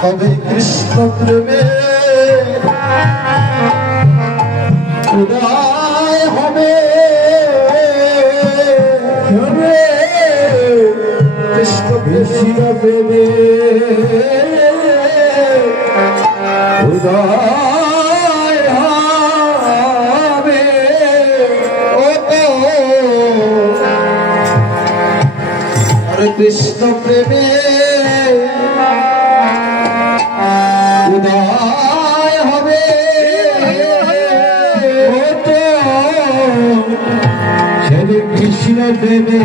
তবে কৃষ্ণ প্রেমে উদয় হবে কৃষ্ণ কৃষ্ণ প্রেমে উদয় হবে ও তো কৃষ্ণ প্রেমে উদয় হবে শ্রী কৃষ্ণ প্রেমে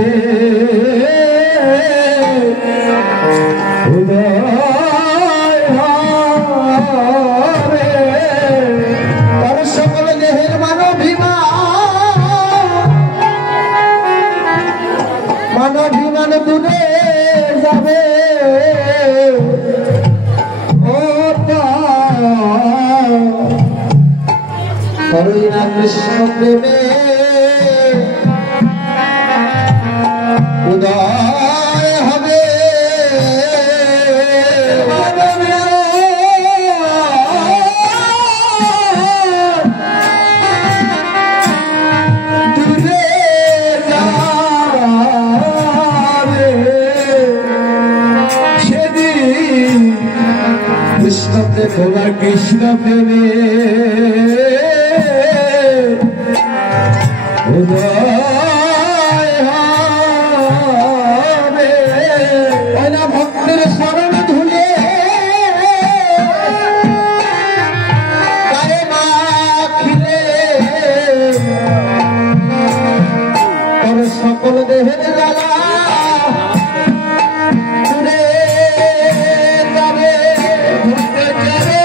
উদয় হবে তার সকল দেহের মানবিমান দূরে যাবে করুণা কৃষ্ণ প্রেমে উদয় হবে দূরে যাবে সেদিন কৃষ্ণ প্রেমে কৃষ্ণ প্রেমে ভক্তের শরণ ধুলে গায়ে মাখিলে তোর সকল দেহের জ্বালা দূরে যাবে ঘুরতে যাবে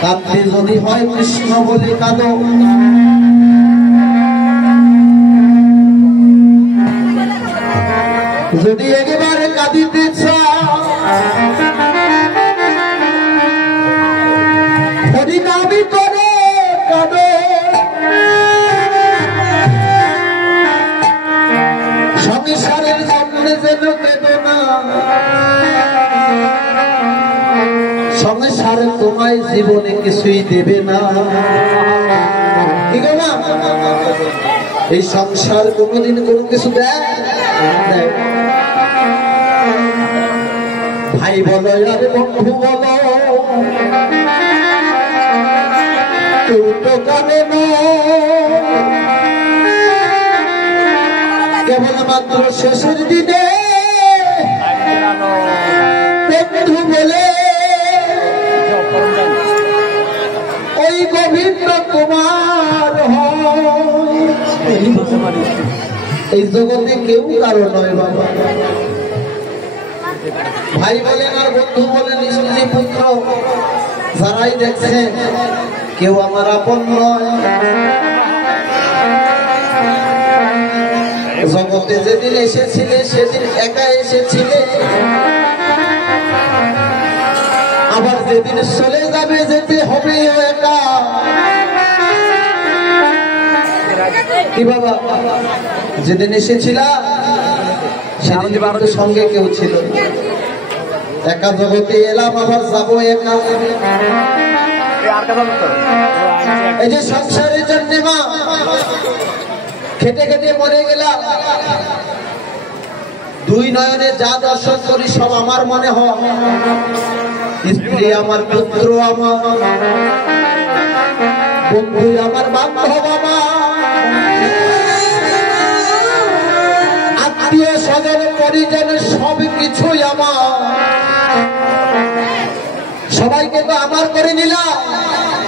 কাঁদতে যদি হয় কৃষ্ণ বলে কাঁদো যদি একেবারে কাঁদিতে হরিনামি করে কাঁদো সংসারের জন্যে যেন বেদনা সংসার তোমায় জীবনে কিছুই দেবে না এই সংসার কোনোদিন কোনো কিছু দেয় ভাই বলো আর বন্ধু বলো কেউ তো কানে না কেবলমাত্র শেষের দিনে বন্ধু বলে ওই গোবিন্দ কুমার এই জগতে কেউ কারো নয় বাবা ভাই বলেন আর বন্ধু বলেন স্ত্রী পুত্র যারাই দেখছেন কেউ আমার আপন নয় জগতে যেদিন এসেছিলে সেদিন একা এসেছিলে আবার যেদিন চলে যাবে যেতে হবে একা কি বাবা, যেদিন এসেছিলাম সেদিন বাবার সঙ্গে কেউ ছিল, একা জগতে এলাম, আবার যাবো একা। এই যে সংসারের জন্য মা খেটে খেটে মরে গেলাম, দুই নয়নে যা দর্শন করি সব আমার মনে হয়, স্ত্রী আমার, পুত্র আমার, বন্ধু আমার, বান্ধব আমার, আত্মীয় স্বজন পরিজন সব কিছুই আমার। সবাইকে তো আমার করে নিলাম,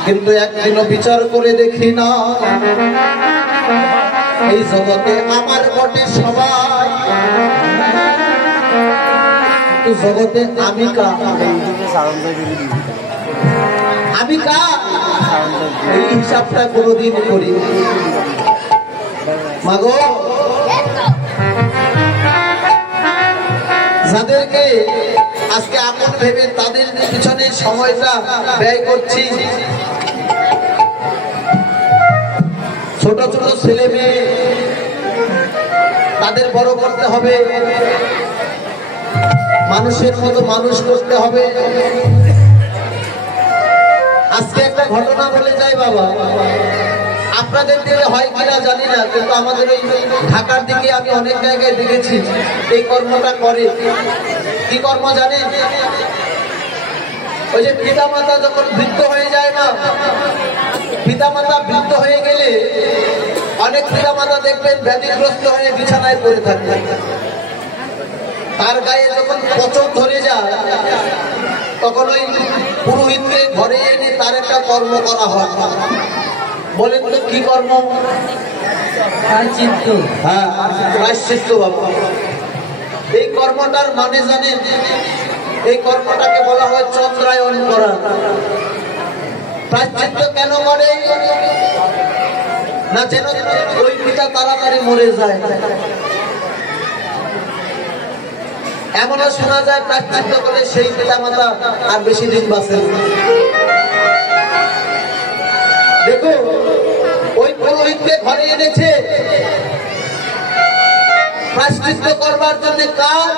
কিন্তু একদিনও বিচার করে দেখি না এই জগতে আমার বটে সবাই, জগতে আমি কার, আমি কার, এই হিসাবটা কোনোদিন করি। মাগো, যাদেরকে আজকে আপন ভেবে তাদের পিছনে সময়টা ব্যয় করছি, ছোট ছোট ছেলে মেয়ে তাদের বড় করতে হবে, মানুষের মতো মানুষ করতে হবে। আজকে একটা ঘটনা বলে যাই বাবা, আপনাদের দিকে হয় কিনা জানি না, কিন্তু আমাদের এই ঢাকার দিকে আমি অনেক জায়গায় দেখেছি এই কর্মটা করে। কি কর্ম জানেন? ওই যে পিতা মাতা যখন বৃদ্ধ হয়ে যায় না, পিতা মাতা বৃদ্ধ হয়ে গেলে অনেক পিতা মাতা দেখবেন ব্যাধিগ্রস্ত হয়ে বিছানায় পড়ে থাকে, তার গায়ে যখন পচন ধরে যায় তখন ওই পুরোহিতকে ঘরে এনে তার একটা কর্ম করা হয়। বলেন তো কি কর্ম? প্রায়শ্চিত্ত। হ্যাঁ, প্রায়শ্চিত্ত বাবা। এই কর্মটার মানে জানেন? এই কর্মটাকে বলা হয় চন্দ্রায়ন করা। প্রায়শ্চিত্ত কেন করে? না যেন ওই পিতা তাড়াতাড়ি মরে যায়। এমনও শোনা যায় প্রায়শ্চিত্ত করে সেই পিতা মাতা আর বেশি দিন বাঁচে না। দেখো, ওই পুরোহিতকে ঘরে এনেছে প্রায়শ্চিত্ত করবার জন্য। কার?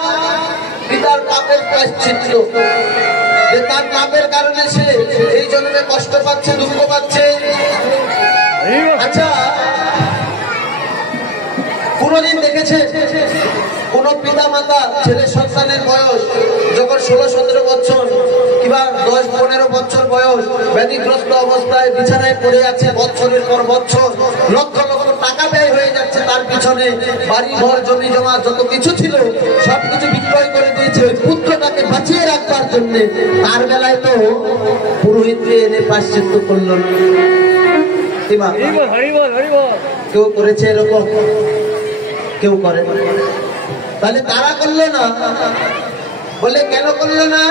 পিতার পাপের প্রায়শ্চিত্ত, যে তার পাপের কারণে সে এই জন্মে কষ্ট পাচ্ছে, দুঃখ পাচ্ছে। আচ্ছা, কোনদিন দেখেছে কোন পিতা মাতা ছেলে সন্তানের বয়স যখন 16-17 বছর কিংবা 10-15 বছর বয়স ব্যাধিগ্রস্ত অবস্থায় বিছানায় পড়ে আছে, বছরের পর বছর লক্ষ লক্ষ টাকা ব্যয় হয়ে যাচ্ছে তার পিছনে, বাড়ি ঘর জমি জমা যত কিছু ছিল সবকিছু বিক্রয় করে দিয়েছে ওই পুত্রটাকে বাঁচিয়ে রাখবার জন্য। তার বেলায় তো পুরোহিতকে এনে প্রায়শ্চিত্ত করলো না। কেউ করেছে এরকম? কেউ করে। তাহলে তারা করলো না, বলে কেন করলো না?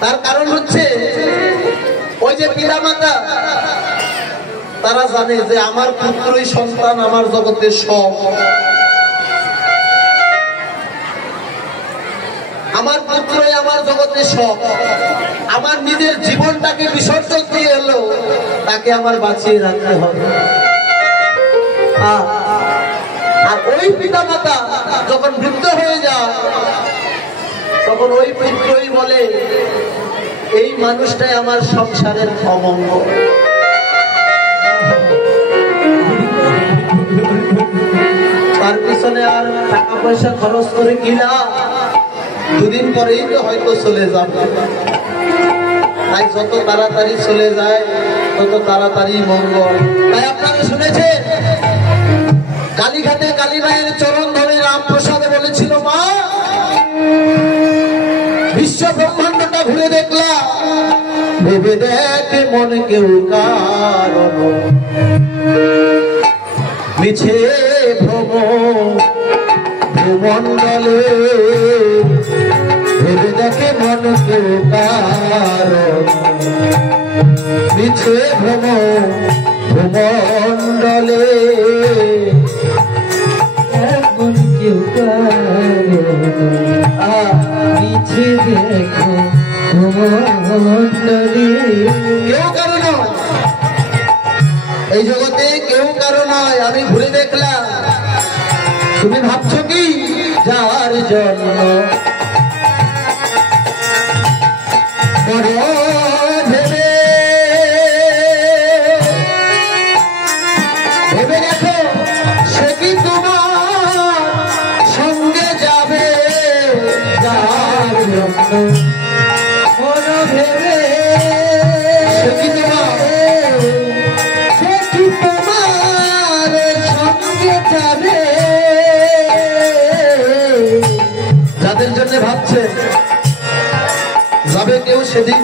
তার কারণ হচ্ছে ওই যে পিতা মাতা তারা জানে যে আমার পুত্রই সন্তান, আমার জগতের সব, আমার পুত্রই আমার জগতের সব, আমার নিজের জীবনটাকে বিসর্জন দিয়ে এলো, তাকে আমার বাঁচিয়ে রাখতে হবে। আর ওই পিতা মাতা যখন বৃদ্ধ হয়ে যায় তখন ওই পুত্রই বলে এই মানুষটাই আমার সংসারের অমঙ্গল। তার পিছনে আর টাকা পয়সা খরচ করে কিনা, দুদিন পরেই তো হয়তো চলে যাবে। তাই যত তাড়াতাড়ি চলে যায় তত তাড়াতাড়ি মঙ্গল। তাই আপনারা শুনেছেন কালীঘাটে কালী মায়ের চরণ ধরে রামপ্রসাদে বলেছিল, মা বিশ্ব ব্রহ্মাণ্ডটা ঘুরে দেখলাম, ভেবে দেখ মন কেউ কারণ মিছে ভ্রম ভূমণ্ডলে, ভেবে দেখে মন কেউ কারণ মিছে ভ্রম ভূমণ্ডলে, মিছে দেখো ভূমণ্ডলে। কেউ কারণ এই জগতে কেউ কারো নয়, আমি ঘুরে দেখলাম। তুমি ভাবছো কি যার জন্য ভেবে ভেবে দেখো সে কি তোমার সঙ্গে যাবে যার জন্য ভেবে সে কি তোমার সঙ্গে যাবে যাদের জন্য ভাবছে যাবে কেউ সেদিন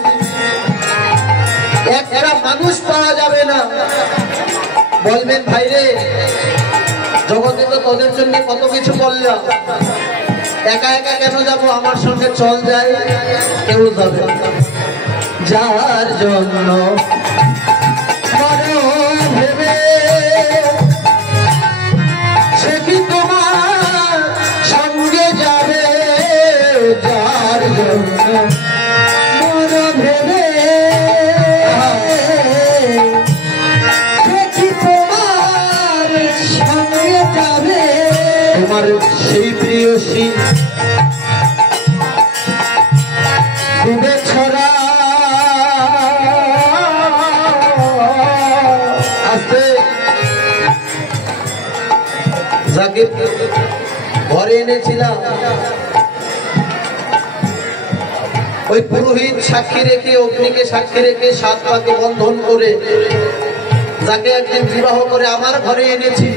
একটা মানুষ পাওয়া যাবে না। বলবেন ভাইরে জগতে তো তোদের জন্য কত কিছু বললাম, একা একা কেন যাব, আমার সঙ্গে চল যায়। কেউ যাবে যার জন্য ভেবে সে কি তোমার সঙ্গে যাবে যার জন্য ভেবে সে কি তোমার সঙ্গে যাবে তোমার সেই প্রিয়সী ডুবে ছড়া আসতে যাকে ঘরে এনেছিলাম ওই পুরোহিত সাক্ষী রেখে অগ্নিকে সাক্ষী রেখে 7 পাকে বন্ধন করে যাকে একদিন বিবাহ করে আমার ঘরে এনেছি,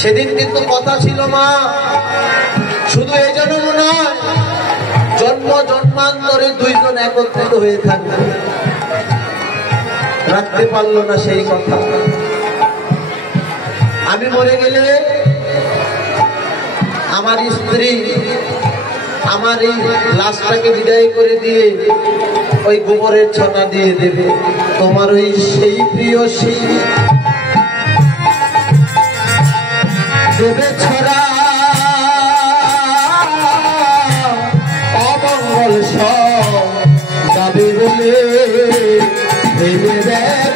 সেদিন কিন্তু কথা ছিল মা শুধু এই জন্ম নয়, জন্ম জন্মান্তরে দুইজন একত্রিত হয়ে থাকবে। রাখতে পারলো না সেই কথা। আমি মরে গেলে আমার স্ত্রী আমার এই লাশটাকে বিদায় করে দিয়ে ওই গোবরের ছটা দিয়ে দেবে। তোমার ওই সেই প্রিয়সী দেবে ছড়া অমঙ্গল সব যাবে বলে ভেবে দেখ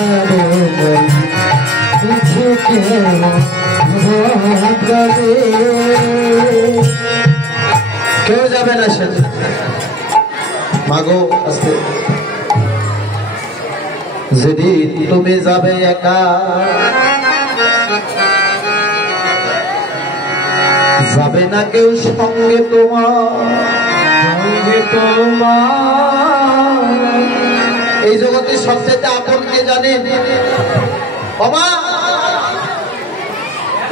পিছে ভ্রমণ গলে কেউ যাবে না সে মাগো আসতে যেদিন তুমি যাবে একা যাবে না কেউ সঙ্গে তোমার এই জগতে সবচেয়ে আপন কে জানেন বাবা?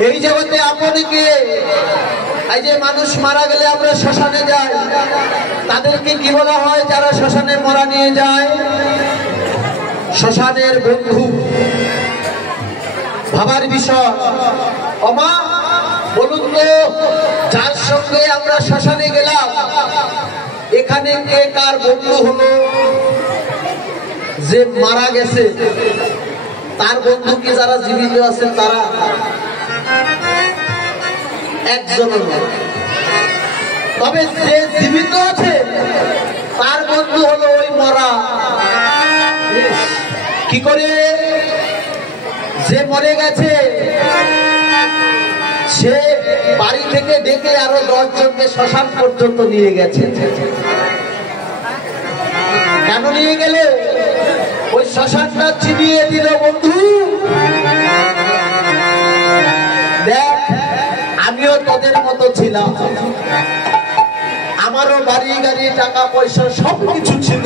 এই জগতে আপন কে? এই যে মানুষ মারা গেলে আমরা শ্মশানে যাই, তাদেরকে কি বলা হয় যারা শ্মশানে মরা নিয়ে যায়? শ্মশানের বন্ধু। ভাবার বিষয় অমা বলুন তো, যার সঙ্গে আমরা শ্মশানে গেলাম এখানে কে কার বন্ধু হলো? যে মারা গেছে তার বন্ধু কি যারা জীবিত আছেন তারা? একজন। তবে যে জীবিত আছে তার বন্ধু হলো ওই মরা। কি করে? যে মরে গেছে সে বাড়ি থেকে ডেকে আরো 10 জনকে শ্মশান পর্যন্ত নিয়ে গেছে। কেন নিয়ে গেলে? ওই শ্মশানটা চিনিয়ে দিল বন্ধু, দেখ আমিও তোদের মতো ছিলাম, আমারও বাড়ি গাড়ি টাকা পয়সা সবকিছু ছিল,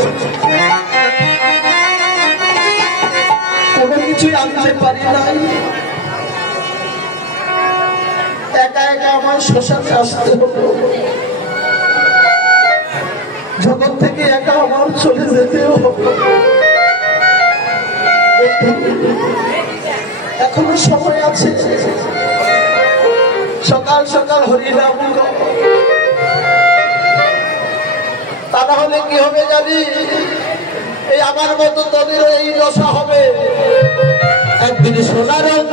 কোনো কিছুই আনতে পারি নাই, একা একা আমার শ্মশানে আসতে হলো, জগৎ থেকে একা আমার চলে যেতেও হলো। এখনো সময় আছে, সকাল সকাল হরিনাম তা না হলে কি হবে জানি, এই আমার মতো তোদেরও এই দশা হবে। একদিন সোনার রঙ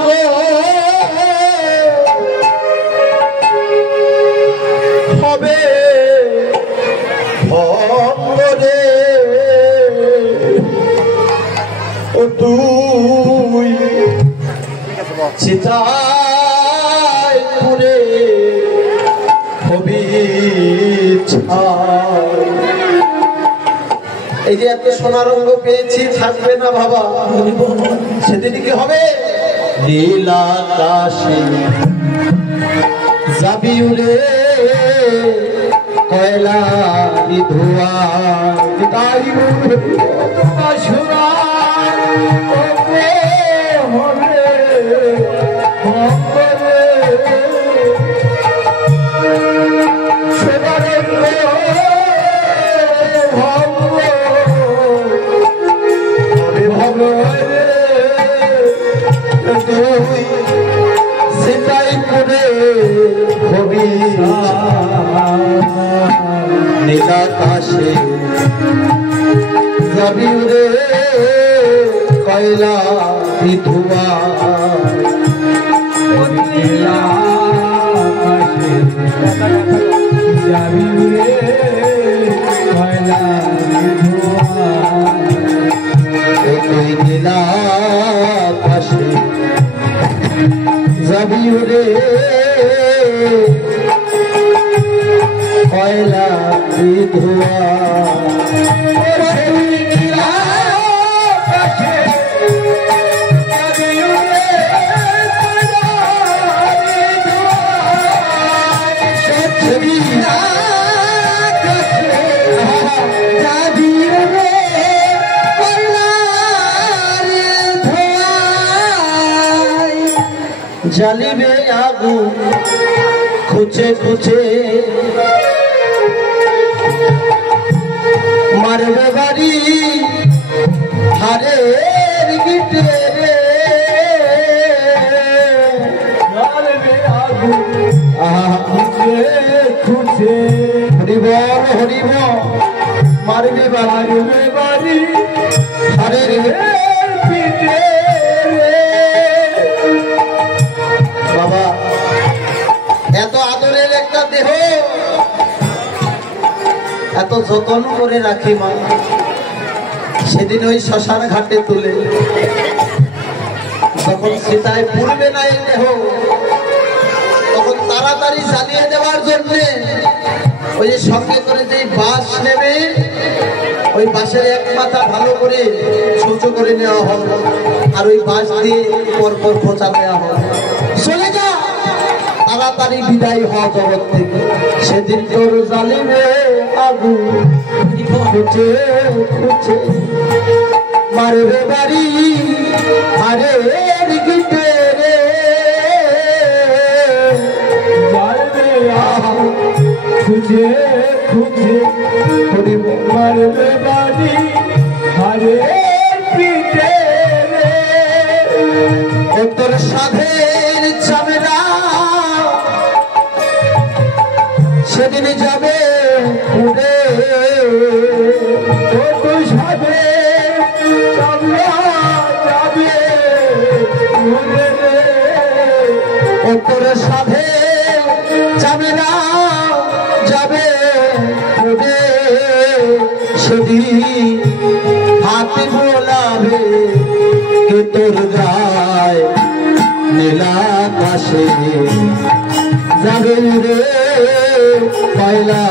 হবে ভঙ্গরে, ও তুই চিতায় পুরে হবি ছাই। এই যে এত সোনার রঙ পেয়েছি, থাকবে না বাবা, সেদিন কি হবে? নীল আকাশে যাবি উড়ে কয়লারি ধোঁয়া, তাই সোনা হবে সেটাই করে হবি নীল আকাশে যাবি রে কয়লা ধোঁয়া, নীল আকাশে যাবি রে কয়লা ধোঁয়া, নীল আকাশে যাবি রে কয়লা ধোঁয়া। জ্বালিবে আগুন খুঁচে খুঁচে, মারবে বাড়ি হারের গিটে রে, জ্বালিবে আগুন খুঁচে খুঁচে, হরিব হরিব মারবে বাড়ি হারের গিটে। বাবা, এত আদরের একটা দেহ এত যত্ন করে রাখি মা, সেদিন ওই শ্মশান ঘাটে তুলে তখন সীতায় পুড়বে না এই দেহ, তখন তাড়াতাড়ি জ্বালিয়ে দেওয়ার জন্য ওই যে সঙ্গে করে যে বাঁশ নেবে, ওই বাঁশের এক মাথা ভালো করে ছোট করে নেওয়া হবে, আর ওই বাঁশ দিয়ে পরপর খোঁচা দেওয়া হবে, চলে যা তাড়াতাড়ি বিদায় হওয়া জগৎ থেকে। সেদিন তোর জ্বালিবে আগুন খুঁজে খুঁজে, মারবে বাড়ি আরে গিটে রে, জ্বালবে আগুন খুঁজে খুঁজে, মারবে বাড়ি আরে গিটে রে। তোর সাধের চামেরা সেদিন যাবে উড়ে, তোর সাধে যাবে উড়ে, তোর সাধে চামেরা যাবে উড়ে, সেদিন হাত বোলাবে কে তোর গায় নীল আকাশে যাবে রে কয়লা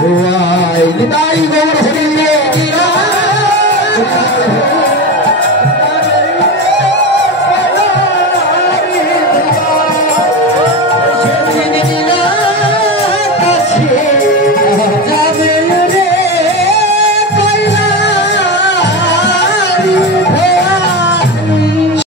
ধোঁয়ায়। নিতাই গৌর হরিলে যাবে রে কয়লা ধোঁয়া।